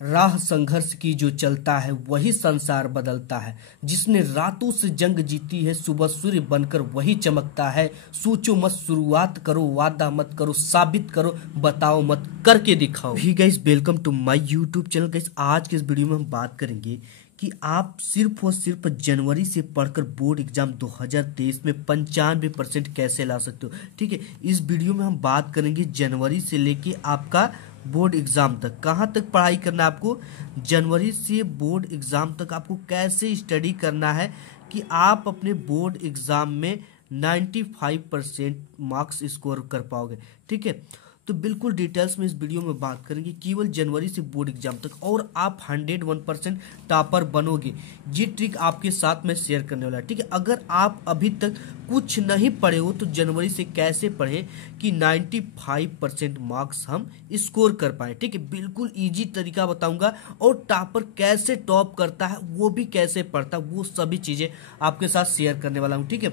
राह संघर्ष की जो चलता है वही संसार बदलता है। जिसने रातों से जंग जीती है सुबह सूर्य बनकर वही चमकता है। सोचो मत, शुरुआत करो, वादा मत करो, साबित करो, बताओ मत, करके दिखाओ। Hi guys, welcome to my YouTube channel. Guys, आज के इस वीडियो में हम बात करेंगे कि आप सिर्फ और सिर्फ जनवरी से पढ़कर बोर्ड एग्जाम 2023 में 95% कैसे ला सकते हो। ठीक है, इस वीडियो में हम बात करेंगे जनवरी से लेके आपका बोर्ड एग्जाम तक कहाँ तक पढ़ाई करना है आपको। जनवरी से बोर्ड एग्जाम तक आपको कैसे स्टडी करना है कि आप अपने बोर्ड एग्जाम में 95% मार्क्स स्कोर कर पाओगे। ठीक है, तो बिल्कुल डिटेल्स में इस वीडियो में बात करेंगे केवल जनवरी से बोर्ड एग्जाम तक, और आप 101% टॉपर बनोगे। ये ट्रिक आपके साथ में शेयर करने वाला है। ठीक है, अगर आप अभी तक कुछ नहीं पढ़े हो तो जनवरी से कैसे पढ़ें कि 95% मार्क्स हम स्कोर कर पाए। ठीक है, बिल्कुल इजी तरीका बताऊंगा, और टॉपर कैसे टॉप करता है वो भी कैसे पढ़ता है वो सभी चीजें आपके साथ शेयर करने वाला हूँ। ठीक है,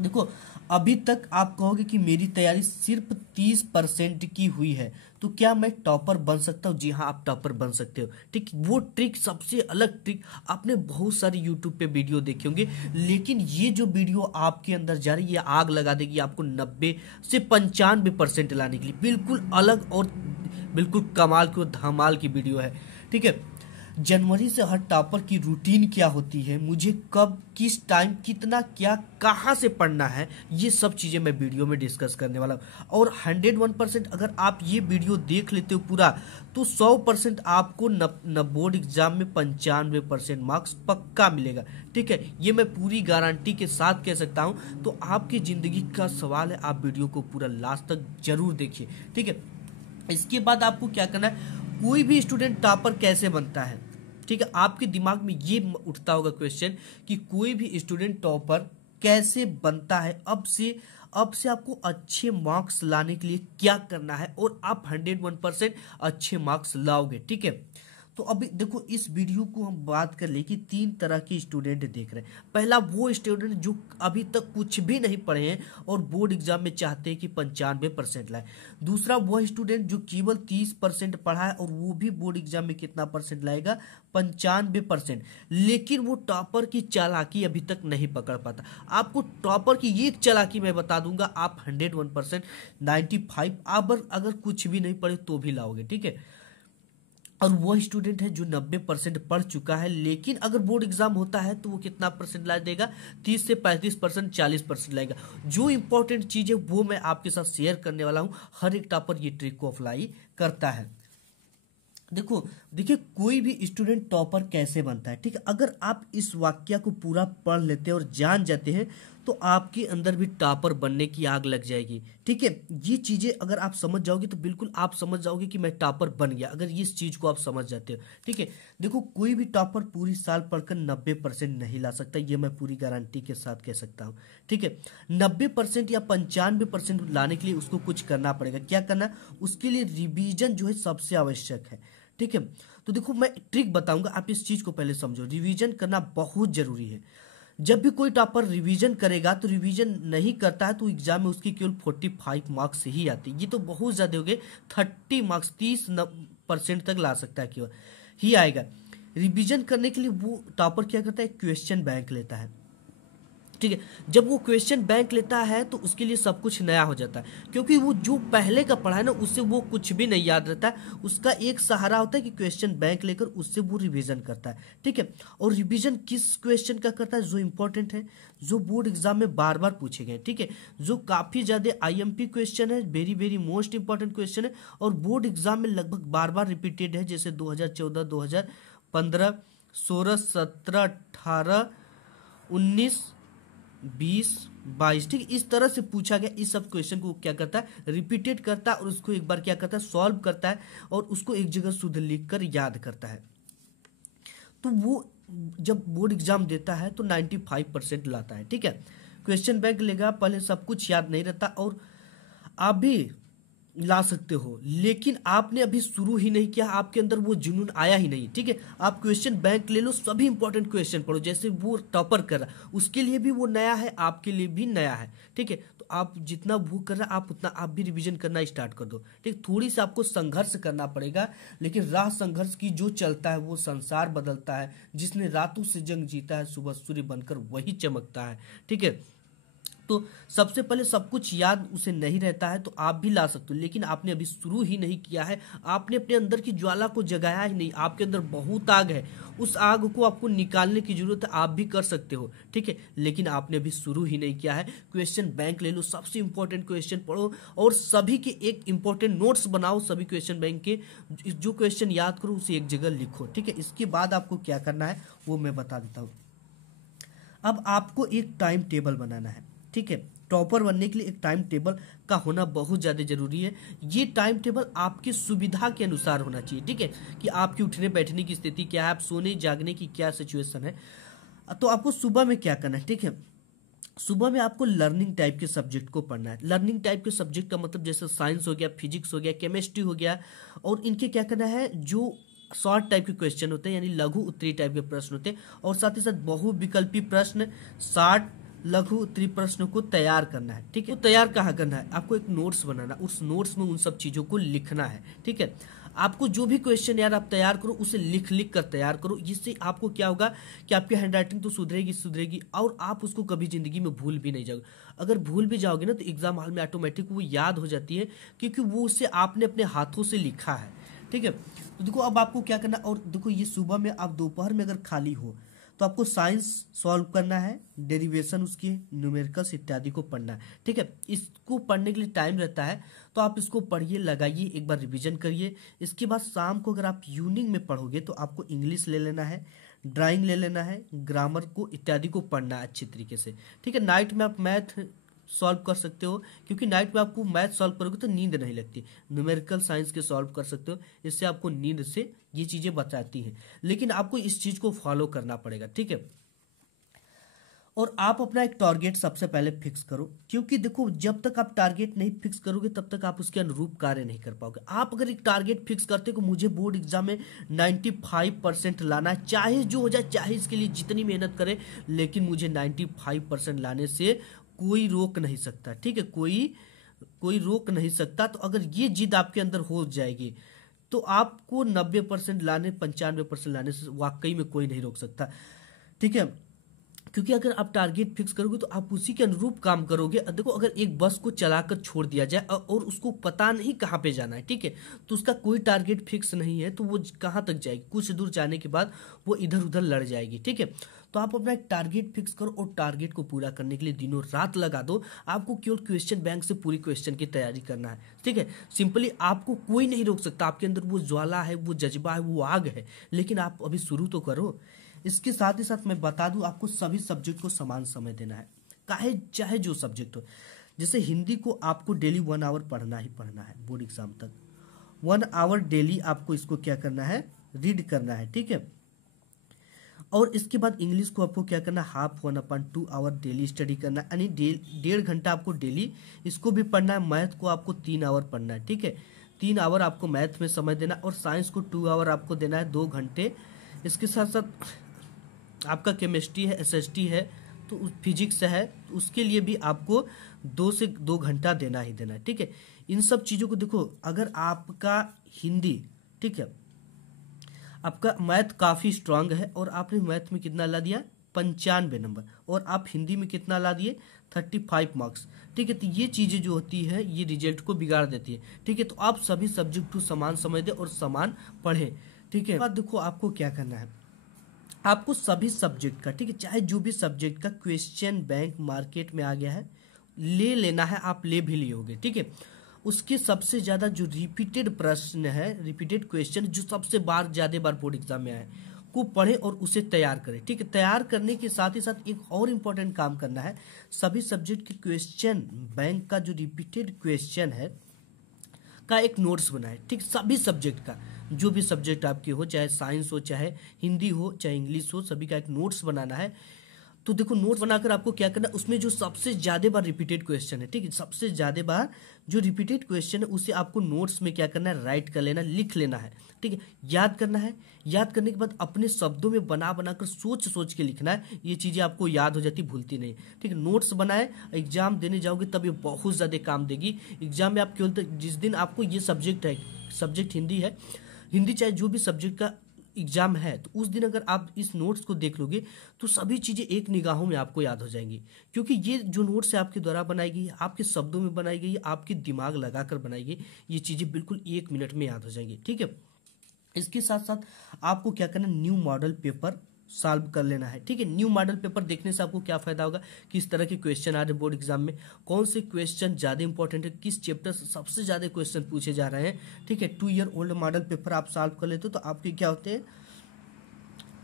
देखो अभी तक आप कहोगे कि मेरी तैयारी सिर्फ 30% की हुई है तो क्या मैं टॉपर बन सकता हूँ? जी हाँ, आप टॉपर बन सकते हो। ठीक, वो ट्रिक सबसे अलग ट्रिक आपने बहुत सारे यूट्यूब पे वीडियो देखे होंगे, लेकिन ये जो वीडियो आपके अंदर जा रही है ये आग लगा देगी आपको 90 से 95% लाने के लिए। बिल्कुल अलग और बिल्कुल कमाल की धमाल की वीडियो है। ठीक है, जनवरी से हर टॉपर की रूटीन क्या होती है, मुझे कब, किस टाइम, कितना, क्या, कहाँ से पढ़ना है, ये सब चीज़ें मैं वीडियो में डिस्कस करने वाला हूँ। और 101% अगर आप ये वीडियो देख लेते हो पूरा तो 100% आपको बोर्ड एग्जाम में 95% मार्क्स पक्का मिलेगा। ठीक है, ये मैं पूरी गारंटी के साथ कह सकता हूँ। तो आपकी ज़िंदगी का सवाल है, आप वीडियो को पूरा लास्ट तक जरूर देखिए। ठीक है, इसके बाद आपको क्या करना है, कोई भी स्टूडेंट टॉपर कैसे बनता है। ठीक है, आपके दिमाग में ये उठता होगा क्वेश्चन कि कोई भी स्टूडेंट टॉपर कैसे बनता है। अब से आपको अच्छे मार्क्स लाने के लिए क्या करना है और आप 101% अच्छे मार्क्स लाओगे। ठीक है, तो अभी देखो इस वीडियो को हम बात कर ले कि 3 तरह के स्टूडेंट देख रहे हैं। पहला वो स्टूडेंट जो अभी तक कुछ भी नहीं पढ़े हैं और बोर्ड एग्जाम में चाहते हैं कि 95% लाए। दूसरा वो स्टूडेंट जो केवल 30% पढ़ा है और वो भी बोर्ड एग्जाम में कितना परसेंट लाएगा, 95%, लेकिन वो टॉपर की चालाकी अभी तक नहीं पकड़ पाता। आपको टॉपर की ये एक चालाकी मैं बता दूंगा, आप 101% 95 अगर कुछ भी नहीं पढ़े तो भी लाओगे। ठीक है, और वो स्टूडेंट है जो 90% पढ़ चुका है, लेकिन अगर बोर्ड एग्जाम होता है तो वो कितना परसेंट ला देगा, 30 से 35%, 40% लाएगा। जो इंपॉर्टेंट चीज है वो मैं आपके साथ शेयर करने वाला हूं। हर एक टॉपर ये ट्रिक को अप्लाई करता है। देखिए कोई भी स्टूडेंट टॉपर कैसे बनता है। ठीक है, अगर आप इस वाक्य को पूरा पढ़ लेते हैं और जान जाते हैं तो आपके अंदर भी टॉपर बनने की आग लग जाएगी। ठीक है, ये चीजें अगर आप समझ जाओगे तो बिल्कुल आप समझ जाओगे कि मैं टॉपर बन गया, अगर इस चीज को आप समझ जाते हो। ठीक है, देखो कोई भी टॉपर पूरी साल पढ़कर 90% नहीं ला सकता, ये मैं पूरी गारंटी के साथ कह सकता हूँ। ठीक है, 90% या 95% लाने के लिए उसको कुछ करना पड़ेगा। क्या करना, उसके लिए रिवीजन जो है सबसे आवश्यक है। ठीक है, तो देखो मैं ट्रिक बताऊंगा, आप इस चीज को पहले समझो। रिवीजन करना बहुत जरूरी है। जब भी कोई टॉपर रिवीजन करेगा तो रिवीजन नहीं करता है तो एग्जाम में उसकी केवल 45 मार्क्स ही आती है। ये तो बहुत ज्यादा हो गए, 30 मार्क्स 30% तक ला सकता है केवल ही आएगा। रिवीजन करने के लिए वो टॉपर क्या करता है, क्वेश्चन बैंक लेता है। ठीक है, जब वो क्वेश्चन बैंक लेता है तो उसके लिए सब कुछ नया हो जाता है, क्योंकि वो जो पहले का पढ़ा है ना उससे वो कुछ भी नहीं याद रहता है। उसका एक सहारा होता है कि क्वेश्चन बैंक लेकर उससे वो रिवीजन करता है। ठीक है, और रिवीजन किस क्वेश्चन का करता है, जो इंपॉर्टेंट है, जो बोर्ड एग्जाम में बार बार पूछे गए। ठीक है, जो काफी ज्यादा IMP क्वेश्चन है, very very most important question है और बोर्ड एग्जाम में लगभग बार बार रिपीटेड है, जैसे 2014, 2015, 16, 17, 18, 19, 20, 22। ठीक, इस तरह से पूछा गया। इस सब क्वेश्चन को क्या करता है, रिपीटेड करता है और उसको एक बार क्या करता है, सॉल्व करता है और उसको एक जगह शुद्ध लिख कर याद करता है। तो वो जब बोर्ड एग्जाम देता है तो 95% लाता है। ठीक है, क्वेश्चन बैंक लेगा, पहले सब कुछ याद नहीं रहता। और अभी ला सकते हो, लेकिन आपने अभी शुरू ही नहीं किया, आपके अंदर वो जुनून आया ही नहीं। ठीक है, आप क्वेश्चन बैंक ले लो, सभी इंपॉर्टेंट क्वेश्चन पढ़ो। जैसे वो टॉपर कर रहा, उसके लिए भी वो नया है, आपके लिए भी नया है। ठीक है, तो आप जितना वो कर रहा आप उतना आप भी रिवीजन करना स्टार्ट कर दो। ठीक, थोड़ी सी आपको संघर्ष करना पड़ेगा, लेकिन राह संघर्ष की जो चलता है वो संसार बदलता है। जिसने रातों से जंग जीता है, सुबह सूर्य बनकर वही चमकता है। ठीक है, तो सबसे पहले सब कुछ याद उसे नहीं रहता है, तो आप भी ला सकते हो, लेकिन आपने अभी शुरू ही नहीं किया है। आपने अपने अंदर की ज्वाला को जगाया ही नहीं। आपके अंदर बहुत आग है, उस आग को आपको निकालने की जरूरत है। आप भी कर सकते हो। ठीक है, लेकिन आपने अभी शुरू ही नहीं किया है। क्वेश्चन बैंक ले लो, सबसे इंपॉर्टेंट क्वेश्चन पढ़ो, और सभी के एक इंपॉर्टेंट नोट्स बनाओ सभी क्वेश्चन बैंक के। जो क्वेश्चन याद करो उसे एक जगह लिखो। ठीक है, इसके बाद आपको क्या करना है वो मैं बता देता हूँ। अब आपको एक टाइम टेबल बनाना है। ठीक है, टॉपर बनने के लिए एक टाइम टेबल का होना बहुत ज़्यादा जरूरी है। ये टाइम टेबल आपकी सुविधा के अनुसार होना चाहिए। ठीक है, कि आपकी उठने बैठने की स्थिति क्या है, आप सोने जागने की क्या सिचुएशन है। तो आपको सुबह में क्या करना है। ठीक है, सुबह में आपको लर्निंग टाइप के सब्जेक्ट को पढ़ना है। लर्निंग टाइप के सब्जेक्ट का मतलब जैसे साइंस हो गया, फिजिक्स हो गया, केमिस्ट्री हो गया, और इनके क्या करना है, जो शॉर्ट टाइप के क्वेश्चन होते हैं यानी लघु उत्तरीय टाइप के प्रश्न होते हैं, और साथ ही साथ बहुविकल्पी प्रश्न, 60 लघु उत्तरीय प्रश्नों को तैयार करना है। ठीक है, तो तैयार कहाँ करना है, आपको एक नोट्स बनाना, उस नोट्स में उन सब चीजों को लिखना है। ठीक है, आपको जो भी क्वेश्चन यार आप तैयार करो उसे लिख लिख कर तैयार करो। इससे आपको क्या होगा कि आपकी हैंडराइटिंग तो सुधरेगी, और आप उसको कभी जिंदगी में भूल भी नहीं जाओगे। अगर भूल भी जाओगे ना तो एग्जाम हॉल में ऑटोमेटिक वो याद हो जाती है, क्योंकि वो उसे आपने अपने हाथों से लिखा है। ठीक है, तो देखो अब आपको क्या करना, और देखो ये सुबह में, आप दोपहर में अगर खाली हो तो आपको साइंस सॉल्व करना है, डेरिवेशन उसकी, न्यूमेरिकल्स इत्यादि को पढ़ना है। ठीक है, इसको पढ़ने के लिए टाइम रहता है, तो आप इसको पढ़िए, लगाइए, एक बार रिवीजन करिए। इसके बाद शाम को अगर आप इवनिंग में पढ़ोगे तो आपको इंग्लिश ले लेना है, ड्राइंग ले लेना है, ग्रामर को इत्यादि को पढ़ना है अच्छी तरीके से। ठीक है, नाइट में आप मैथ सॉल्व कर सकते हो, क्योंकि नाइट में आपको मैथ सॉल्व करोगे तो नींद नहीं लगती। न्यूमेरिकल साइंस के सॉल्व कर सकते हो, इससे आपको नींद से ये चीजें बचाती हैं, लेकिन आपको इस चीज को फॉलो करना पड़ेगा। ठीक है, और आप अपना एक टारगेट सबसे पहले फिक्स करो, क्योंकि देखो जब तक आप टारगेट नहीं फिक्स करोगे तब तक आप उसके अनुरूप कार्य नहीं कर पाओगे। आप अगर एक टारगेट फिक्स करते हो कि मुझे बोर्ड एग्जाम में 95% लाना है, चाहे जो हो जाए, चाहे इसके लिए जितनी मेहनत करे, लेकिन मुझे 95% लाने से कोई रोक नहीं सकता। ठीक है, कोई रोक नहीं सकता। तो अगर ये जिद आपके अंदर हो जाएगी तो आपको 90% लाने, 95% लाने से वाकई में कोई नहीं रोक सकता। ठीक है, क्योंकि अगर आप टारगेट फिक्स करोगे तो आप उसी के अनुरूप काम करोगे। देखो अगर एक बस को चलाकर छोड़ दिया जाए और उसको पता नहीं कहाँ पे जाना है, ठीक है, तो उसका कोई टारगेट फिक्स नहीं है, तो वो कहाँ तक जाएगी, कुछ दूर जाने के बाद वो इधर उधर लड़ जाएगी। ठीक है, तो आप अपना एक टारगेट फिक्स करो और टारगेट को पूरा करने के लिए दिनों रात लगा दो। आपको केवल क्वेश्चन बैंक से पूरी क्वेश्चन की तैयारी करना है। ठीक है, सिंपली आपको कोई नहीं रोक सकता। आपके अंदर वो ज्वाला है, वो जज्बा है, वो आग है, लेकिन आप अभी शुरू तो करो। इसके साथ ही साथ मैं बता दूं, आपको सभी सब्जेक्ट को समान समय देना है, चाहे जो सब्जेक्ट हो। जैसे हिंदी को आपको डेली 1 आवर पढ़ना ही पढ़ना है, बोर्ड एग्जाम तक 1 आवर डेली आपको इसको क्या करना है, रीड करना है। ठीक है, और इसके बाद इंग्लिश को आपको क्या करना है, हाफ 1/2 आवर डेली स्टडी करना है, यानी 1.5 घंटा आपको डेली इसको भी पढ़ना है। मैथ को आपको 3 आवर पढ़ना है। ठीक है, 3 आवर आपको मैथ में समय देना, और साइंस को 2 आवर आपको देना है, 2 घंटे। इसके साथ साथ आपका केमिस्ट्री है, एसएसटी है, तो फिजिक्स है, तो उसके लिए भी आपको 2 से 2 घंटा देना ही देना है। ठीक है, इन सब चीज़ों को देखो, अगर आपका हिंदी, ठीक है, आपका मैथ काफ़ी स्ट्रांग है और आपने मैथ में कितना ला दिया, 95 नंबर, और आप हिंदी में कितना ला दिए, 35 मार्क्स। ठीक है, तो ये चीज़ें जो होती है ये रिजल्ट को बिगाड़ देती है। ठीक है, तो आप सभी सब्जेक्ट को समान समय दें और समान पढ़ें। ठीक है, बाद देखो आपको क्या करना है, आपको सभी सब्जेक्ट का, ठीक है, चाहे जो भी सब्जेक्ट का क्वेश्चन बैंक मार्केट में आ गया है ले लेना है, आप ले भी लियोगे। ठीक है, उसके सबसे ज्यादा जो रिपीटेड प्रश्न है, रिपीटेड क्वेश्चन जो सबसे ज्यादा बार बोर्ड एग्जाम में आए को पढ़े और उसे तैयार करें। ठीक है, तैयार करने के साथ ही साथ एक और इम्पोर्टेंट काम करना है, सभी सब्जेक्ट के क्वेश्चन बैंक का जो रिपीटेड क्वेश्चन है का एक नोट्स बनाए। ठीक, सभी सब्जेक्ट का, जो भी सब्जेक्ट आपके हो, चाहे साइंस हो, चाहे हिंदी हो, चाहे इंग्लिश हो, सभी का एक नोट्स बनाना है। तो देखो नोट्स बनाकर आपको क्या करना है, उसमें जो सबसे ज्यादा बार रिपीटेड क्वेश्चन है, ठीक है, सबसे ज्यादा बार जो रिपीटेड क्वेश्चन है उसे आपको नोट्स में क्या करना है, राइट कर लेना, लिख लेना है, ठीक है, याद करना है। याद करने के बाद अपने शब्दों में बना बनाकर सोच सोच के लिखना है। ये चीजें आपको याद हो जाती, भूलती नहीं, ठीक है। नोट्स बनाए, एग्जाम देने जाओगे तब ये बहुत ज्यादा काम देगी। एग्जाम में आप केवल जिस दिन आपको ये सब्जेक्ट है, सब्जेक्ट हिंदी है, हिंदी चाहे जो भी सब्जेक्ट का एग्जाम है, तो उस दिन अगर आप इस नोट्स को देख लोगे तो सभी चीजें एक निगाहों में आपको याद हो जाएंगी। क्योंकि ये जो नोट्स है आपके द्वारा बनाई गई है, आपके शब्दों में बनाई गई है, आपके दिमाग लगाकर बनाई गई, ये चीजें बिल्कुल 1 मिनट में याद हो जाएंगी, ठीक है। इसके साथ साथ आपको क्या करना, न्यू मॉडल पेपर सॉल्व कर लेना है, ठीक है। न्यू मॉडल पेपर देखने से आपको क्या फायदा होगा, किस तरह के क्वेश्चन आ रहे हैं बोर्ड एग्जाम में, कौन से क्वेश्चन ज्यादा इंपॉर्टेंट है, किस चैप्टर से सबसे ज्यादा क्वेश्चन पूछे जा रहे हैं, ठीक है। 2 ईयर ओल्ड मॉडल पेपर आप सॉल्व कर लेते हो तो आपके क्या होते हैं,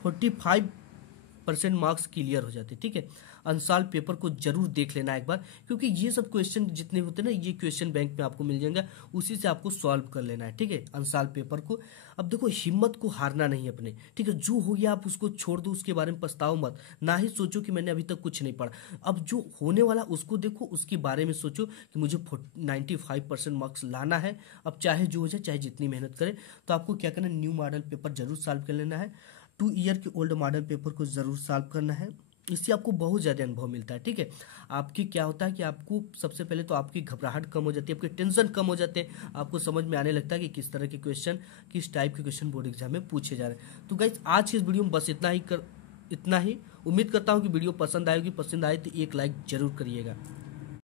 45% मार्क्स क्लियर हो जाते हैं, ठीक है। अनसॉल्व पेपर को जरूर देख लेना एक बार, क्योंकि ये सब क्वेश्चन जितने होते हैं ना, ये क्वेश्चन बैंक में आपको मिल जाएंगे, उसी से आपको सॉल्व कर लेना है, ठीक है, अनसॉल्व पेपर को। अब देखो हिम्मत को हारना नहीं अपने, ठीक है, जो हो गया आप उसको छोड़ दो, उसके बारे में पछताओ मत, ना ही सोचो कि मैंने अभी तक कुछ नहीं पढ़ा। अब जो होने वाला उसको देखो, उसके बारे में सोचो कि मुझे 95% मार्क्स लाना है। अब चाहे जो हो जाए, चाहे जितनी मेहनत करे, तो आपको क्या करना है, न्यू मॉडल पेपर जरूर सॉल्व कर लेना है। 2 ईयर के ओल्ड मॉडल पेपर को जरूर सॉल्व करना है। इससे आपको बहुत ज्यादा अनुभव मिलता है, ठीक है। आपकी क्या होता है कि आपको सबसे पहले तो आपकी घबराहट कम हो जाती है, आपके टेंशन कम हो जाते हैं, आपको समझ में आने लगता है कि किस तरह के क्वेश्चन, किस टाइप के क्वेश्चन बोर्ड एग्जाम में पूछे जा रहे हैं। तो गाइस आज की इस वीडियो में बस इतना ही उम्मीद करता हूं कि वीडियो पसंद आएगी। पसंद आए तो एक लाइक जरूर करिएगा।